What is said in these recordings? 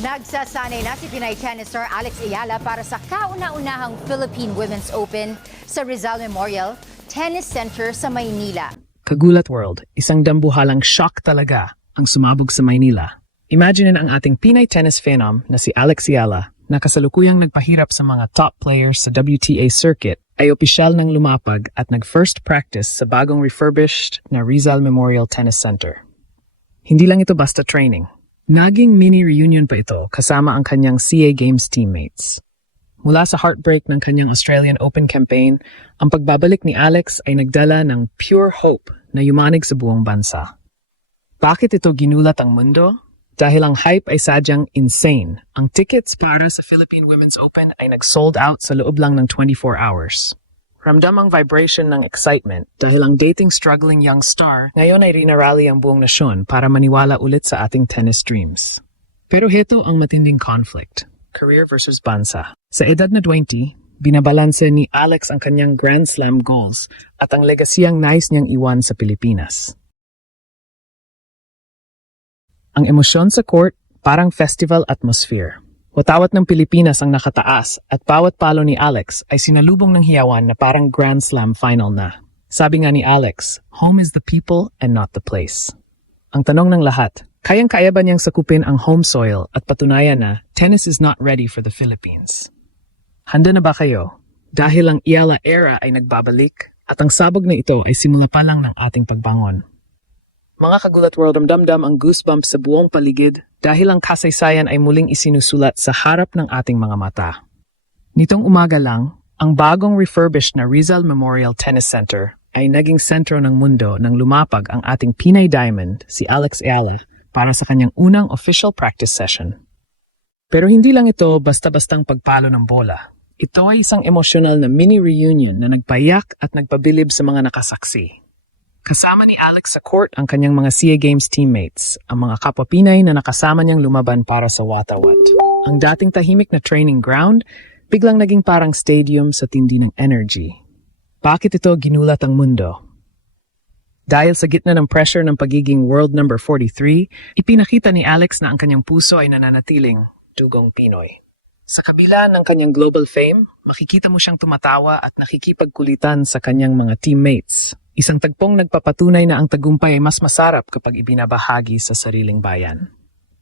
Nagsasanay na si Pinay tennis star Alex Ayala para sa kauna-unahang Philippine Women's Open sa Rizal Memorial Tennis Center sa Maynila. Kagulat World, isang dambuhalang shock talaga ang sumabog sa Maynila. Imagine ang ating Pinay tennis phenom na si Alex Ayala na kasalukuyang nagpahirap sa mga top players sa WTA circuit ay opisyal ng lumapag at nag-first practice sa bagong refurbished na Rizal Memorial Tennis Center. Hindi lang ito basta training. Naging mini reunion pa ito kasama ang kanyang CA Games teammates. Mula sa heartbreak ng kanyang Australian Open campaign, ang pagbabalik ni Alex ay nagdala ng pure hope na yumanig sa buong bansa. Bakit ito ginulat ang mundo? Dahil ang hype ay sadyang insane. Ang tickets para sa Philippine Women's Open ay nag-sold out sa loob lang ng 24 hours. Ramdam ang vibration ng excitement dahil ang dating struggling young star ngayon ay rinarally ang buong nasyon para maniwala ulit sa ating tennis dreams. Pero heto ang matinding conflict, career versus bansa. Sa edad na 20, binabalanse ni Alex ang kanyang Grand Slam goals at ang legasyang nais niyang iwan sa Pilipinas. Ang emosyon sa court, parang festival atmosphere. Watawat ng Pilipinas ang nakataas at bawat palo ni Alex ay sinalubong ng hiyawan na parang Grand Slam final na. Sabi nga ni Alex, home is the people and not the place. Ang tanong ng lahat, kayang-kaya ba niyang sakupin ang home soil at patunayan na tennis is not ready for the Philippines? Handa na ba kayo? Dahil ang Ayala era ay nagbabalik at ang sabog na ito ay simula pa lang ng ating pagbangon. Mga Kagulat World, ramdam ang goosebumps sa buong paligid dahil ang kasaysayan ay muling isinusulat sa harap ng ating mga mata. Nitong umaga lang, ang bagong refurbished na Rizal Memorial Tennis Center ay naging sentro ng mundo nang lumapag ang ating Pinay Diamond, si Alex Ayala, para sa kanyang unang official practice session. Pero hindi lang ito basta-bastang pagpalo ng bola. Ito ay isang emosyonal na mini reunion na nagpayak at nagpabilib sa mga nakasaksi. Kasama ni Alex sa court ang kanyang mga CA Games teammates, ang mga kapwa Pinay na nakasama niyang lumaban para sa Watawat. Ang dating tahimik na training ground, biglang naging parang stadium sa tindi ng energy. Bakit ito ginulat ang mundo? Dahil sa gitna ng pressure ng pagiging world number 43, ipinakita ni Alex na ang kanyang puso ay nananatiling dugong Pinoy. Sa kabila ng kanyang global fame, makikita mo siyang tumatawa at nakikipagkulitan sa kanyang mga teammates. Isang tagpong nagpapatunay na ang tagumpay ay mas masarap kapag ibinabahagi sa sariling bayan.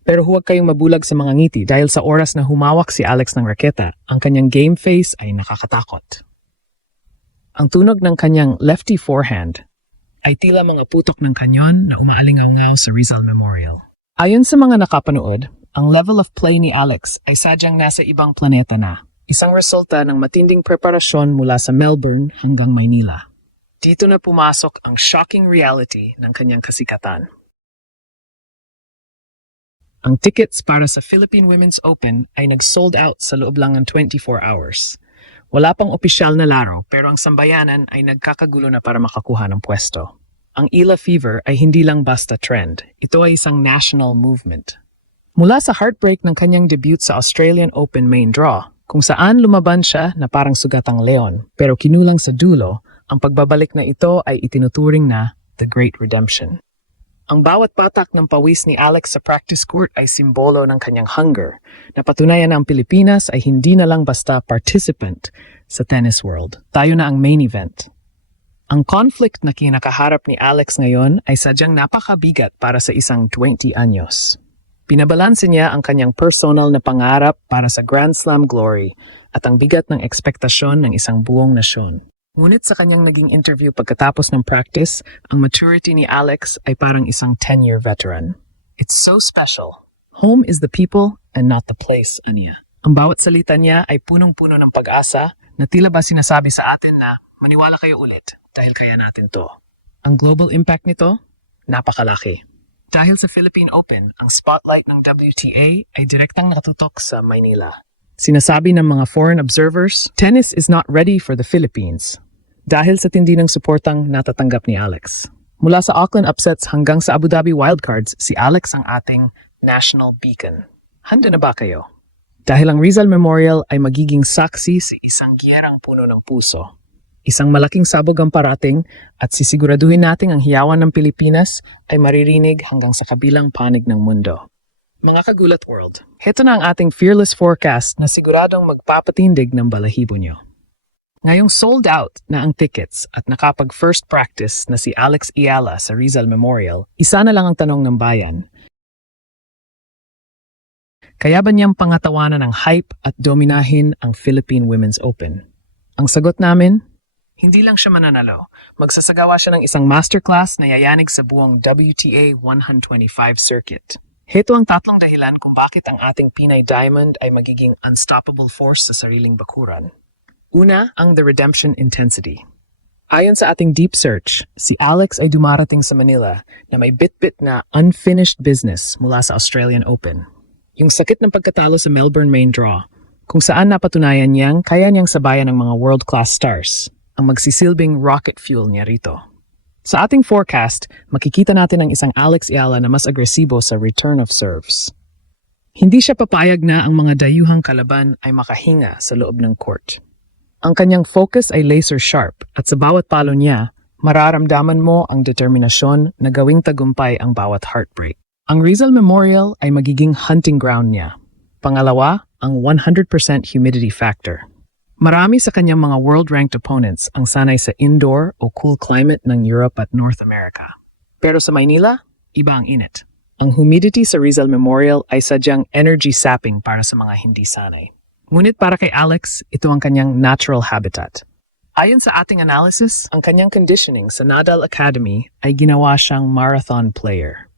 Pero huwag kayong mabulag sa mga ngiti dahil sa oras na humawak si Alex ng raketa, ang kanyang game face ay nakakatakot. Ang tunog ng kanyang lefty forehand ay tila mga putok ng kanyon na umaalingaw-ngaw sa Rizal Memorial. Ayon sa mga nakapanood, ang level of play ni Alex ay sadyang nasa ibang planeta na. Isang resulta ng matinding preparasyon mula sa Melbourne hanggang Maynila. Dito na pumasok ang shocking reality ng kanyang kasikatan. Ang tickets para sa Philippine Women's Open ay nag-sold out sa loob lang ng 24 hours. Wala pang opisyal na laro pero ang sambayanan ay nagkakagulo na para makakuha ng pwesto. Ang Ila Fever ay hindi lang basta trend. Ito ay isang national movement. Mula sa heartbreak ng kanyang debut sa Australian Open main draw, kung saan lumaban siya na parang sugatang leon pero kinulang sa dulo, ang pagbabalik na ito ay itinuturing na The Great Redemption. Ang bawat patak ng pawis ni Alex sa practice court ay simbolo ng kanyang hunger, na patunayan na ang Pilipinas ay hindi na lang basta participant sa tennis world. Tayo na ang main event. Ang conflict na kinakaharap ni Alex ngayon ay sadyang napakabigat para sa isang 20 anyos. Pinabalanse niya ang kanyang personal na pangarap para sa Grand Slam glory at ang bigat ng ekspektasyon ng isang buong nasyon. Ngunit sa kanyang naging interview pagkatapos ng practice, ang maturity ni Alex ay parang isang 10-year veteran. It's so special. Home is the people and not the place, aniya. Ang bawat salita niya ay punong-puno ng pag-asa na tila ba sinasabi sa atin na maniwala kayo ulit dahil kaya natin to. Ang global impact nito, napakalaki. Dahil sa Philippine Open, ang spotlight ng WTA ay direktang nakatutok sa Maynila. Sinasabi ng mga foreign observers, tennis is not ready for the Philippines. Dahil sa tindi ng suportang natatanggap ni Alex. Mula sa Auckland upsets hanggang sa Abu Dhabi wildcards, si Alex ang ating national beacon. Handa na ba kayo? Dahil ang Rizal Memorial ay magiging saksi sa isang giyerang puno ng puso. Isang malaking sabog ang parating at sisiguraduhin natin ang hiyawan ng Pilipinas ay maririnig hanggang sa kabilang panig ng mundo. Mga kagulat world, heto na ang ating fearless forecast na siguradong magpapatindig ng balahibo nyo. Ngayong sold out na ang tickets at nakapag first practice na si Alex Ayala sa Rizal Memorial, isa na lang ang tanong ng bayan. Kaya ba niyang pangatawanan ng hype at dominahin ang Philippine Women's Open? Ang sagot namin, hindi lang siya mananalo. Magsasagawa siya ng isang masterclass na yayanig sa buong WTA 125 circuit. Heto ang tatlong dahilan kung bakit ang ating Pinay Diamond ay magiging unstoppable force sa sariling bakuran. Una, ang The Redemption Intensity. Ayon sa ating deep search, si Alex ay dumarating sa Manila na may bit-bit na unfinished business mula sa Australian Open. Yung sakit ng pagkatalo sa Melbourne main draw, kung saan napatunayan niyang kaya niyang sabayan ng mga world-class stars, ang magsisilbing rocket fuel niya rito. Sa ating forecast, makikita natin ang isang Alex Ayala na mas agresibo sa return of serves. Hindi siya papayag na ang mga dayuhang kalaban ay makahinga sa loob ng court. Ang kanyang focus ay laser sharp at sa bawat palo niya, mararamdaman mo ang determinasyon na gawing tagumpay ang bawat heartbreak. Ang Rizal Memorial ay magiging hunting ground niya. Pangalawa, ang 100% humidity factor. Marami sa kanyang mga world-ranked opponents ang sanay sa indoor o cool climate ng Europe at North America. Pero sa Maynila, iba ang init. Ang humidity sa Rizal Memorial ay sadyang energy-sapping para sa mga hindi sanay. Ngunit para kay Alex, ito ang kanyang natural habitat. Ayon sa ating analysis, ang kanyang conditioning sa Nadal Academy ay ginawa siyang marathon player.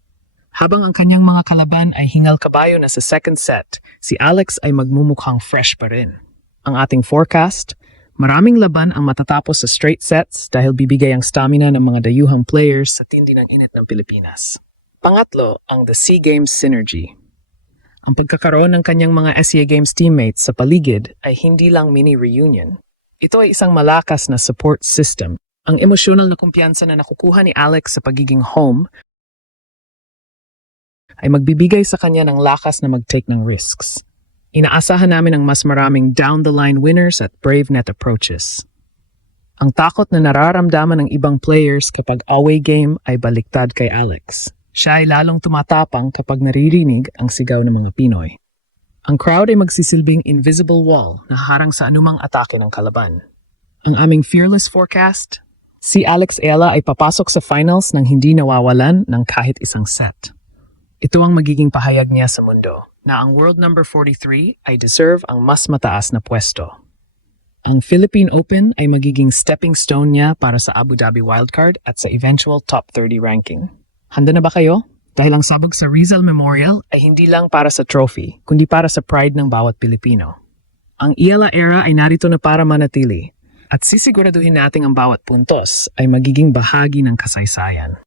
Habang ang kanyang mga kalaban ay hingal kabayo na sa second set, si Alex ay magmumukhang fresh pa rin. Ang ating forecast, maraming laban ang matatapos sa straight sets dahil bibigay ang stamina ng mga dayuhang players sa tindi ng init ng Pilipinas. Pangatlo, ang The SEA Games Synergy. Ang pagkakaroon ng kanyang mga SEA Games teammates sa paligid ay hindi lang mini-reunion. Ito ay isang malakas na support system. Ang emosyonal na kumpiyansa na nakukuha ni Alex sa pagiging home ay magbibigay sa kanya ng lakas na mag-take ng risks. Inaasahan namin ang mas maraming down-the-line winners at brave net approaches. Ang takot na nararamdaman ng ibang players kapag away game ay baliktad kay Alex. Siya ay lalong tumatapang kapag naririnig ang sigaw ng mga Pinoy. Ang crowd ay magsisilbing invisible wall na harang sa anumang atake ng kalaban. Ang aming fearless forecast, si Alex Ayala ay papasok sa finals nang hindi nawawalan ng kahit isang set. Ito ang magiging pahayag niya sa mundo na ang world number 43 ay deserve ang mas mataas na pwesto. Ang Philippine Open ay magiging stepping stone niya para sa Abu Dhabi wildcard at sa eventual top 30 ranking. Handa na ba kayo? Dahil ang sabog sa Rizal Memorial ay hindi lang para sa trophy, kundi para sa pride ng bawat Pilipino. Ang Ayala era ay narito na para manatili at sisiguraduhin natin ang bawat puntos ay magiging bahagi ng kasaysayan.